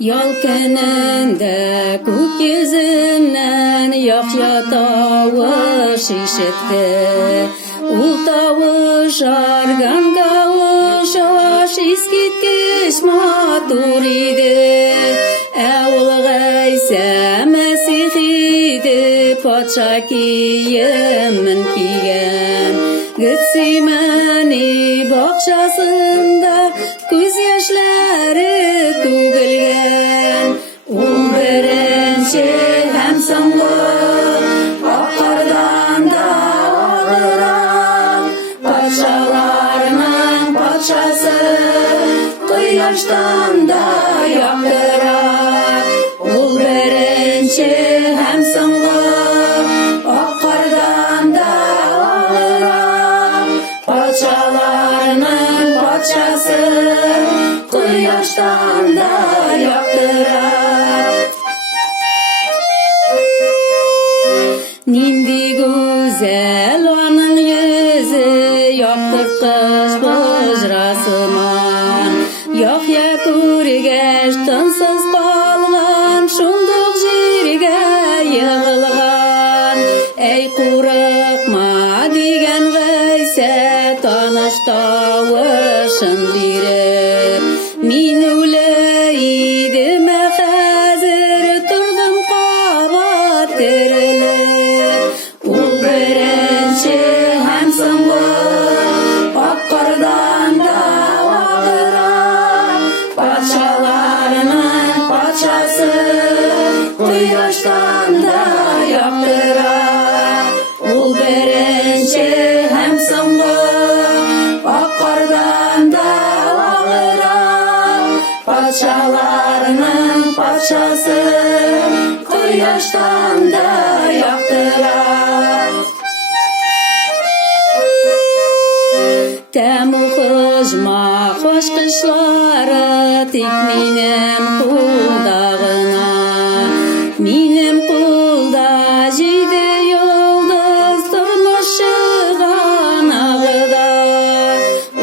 Yalkeninde gökyüzünden yakya tavuş işitti. Ul tavuş argan kavuş hoş iskitkiş matur idi. Evul gayse mesih idi paça kiyemin kiyen. Gitsimeni bakşasında göz yaşları tugilgen. Ul birinci hem sanlı akardan da ağıran. Paçalarının paçası kıyaştan da yaktıran. Ul birinci hem sanlı akardan da ağıran. Paçalarının paçası kıyaştan da yaktıran. Nindi güzel onun yüzü yaptık kış bıcrasıman. Yakya kurgeç tınsız kalgan şunduk jirge yığılgan. Ey kurıkma digen gayse tanış tavışın biri. Min üleydim hazır turdum kabat terilip. Ul birinci hem sınlı pakkardan da ağıran. Paçalarının paçası kıyaştan da yaktıran. Ul birinci hem sınlı pakkardan da ağıran. Paçalarının paçası kıyaştan da yaktıran. Temu hıcma hoş kışları tik minem kuldağına. Minem kulda jide yıldız turmuş şıgan ağıda.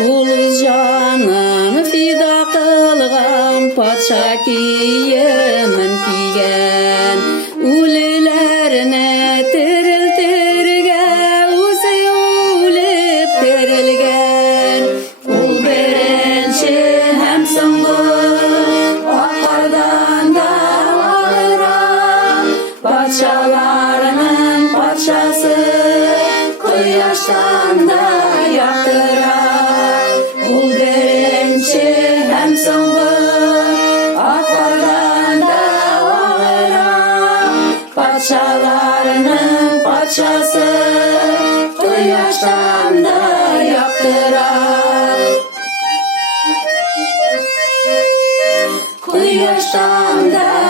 Ulu canım fida kılgan paça kiyemin kiyen. Ulilerine tiriltirge uzi ulip tirilgen. Ul birinci hem sınlı akardan da ağıran. Paçalarının paçası kıyaştan da yaktıran. Ul birinci hem sınlı akardan da ağıran. Paçalarının paçası kıyaştan da yaktıran. Kıyaştan da